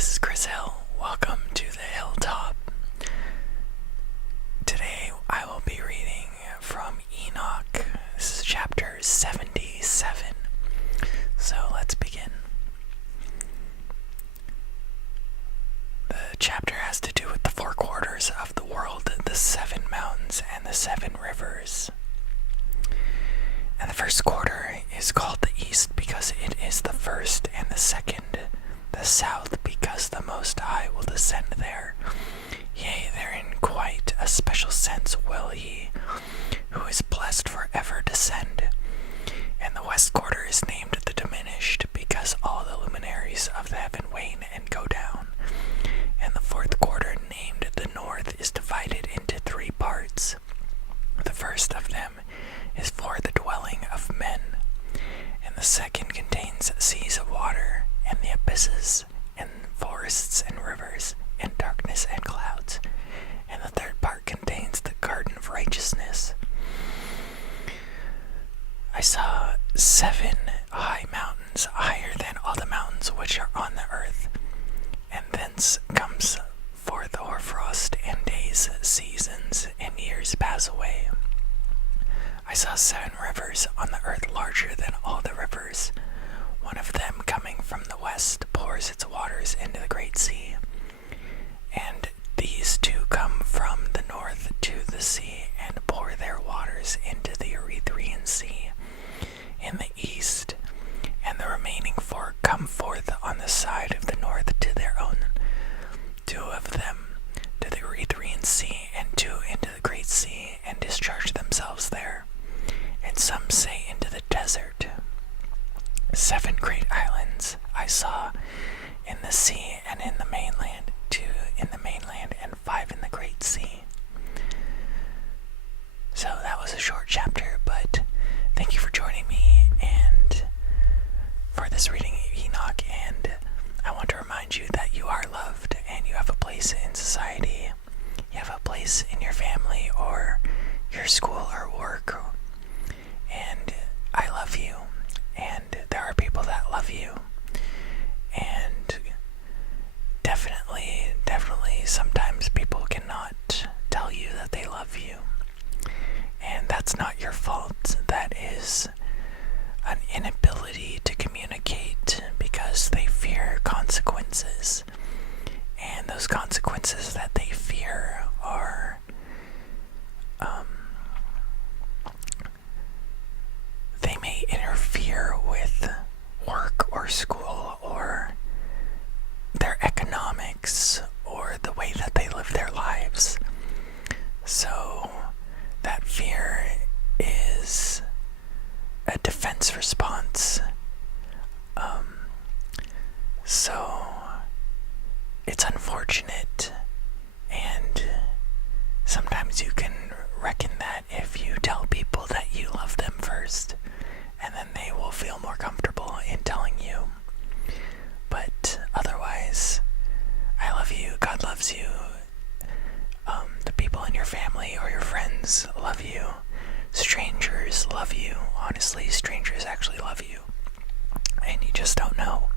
this is Chris Hill. Welcome to the Hilltop. Today I will be reading from Enoch. This is chapter 77. So let's begin. The chapter has to do with the four quarters of the world, the 7 mountains, and the 7 rivers. And the first quarter is called the east because it is the first, and the second the south because the Most High will descend there. Yea, therein quite a special sense will he, who is blessed forever, descend. And the west quarter is named the diminished because all the luminaries of the heaven wane and go down. And the fourth quarter, named the north, is divided into 3 parts. The first of them is for the dwelling of men, and the second contains seas of water, and the abysses, and forests and rivers, and darkness and clouds, and the third part contains the garden of righteousness. I saw 7 high mountains, higher than all the mountains which are on the earth, and thence comes forth hoarfrost, and days, seasons, and years pass away. I saw 7 rivers on the earth larger than all the rivers. One of them, coming from the west, pours its waters into the great sea. And these 2 come from the north to the sea, and pour their waters into the Erythraean Sea in the east. And the remaining 4 come forth on the side of the north to their own. 2 of them to the Erythraean Sea, and 2 into the great sea, and discharge themselves there. And some say into the desert. 7 great islands I saw in the sea and in the mainland, 2 in the mainland and 5 in the great sea. So that was a short chapter, but thank you for joining me and for this reading of Enoch. And I want to remind you that you are loved and you have a place in society. You have a place in your family or your school or work. And I love you. And there are people that love you. And definitely, sometimes people cannot tell you that they love you. And that's not your fault. That is an inability to communicate because they fear consequences. And those consequences that they fear are they may interfere with work or school or their economics or the way that they live their lives. So that fear is a defense response. So it's unfortunate, and sometimes you can reckon that if you tell people that you love them first, and then they will feel more comfortable in telling you. But otherwise, I love you, God loves you, the people in your family or your friends love you, strangers love you. Honestly, strangers actually love you, and you just don't know.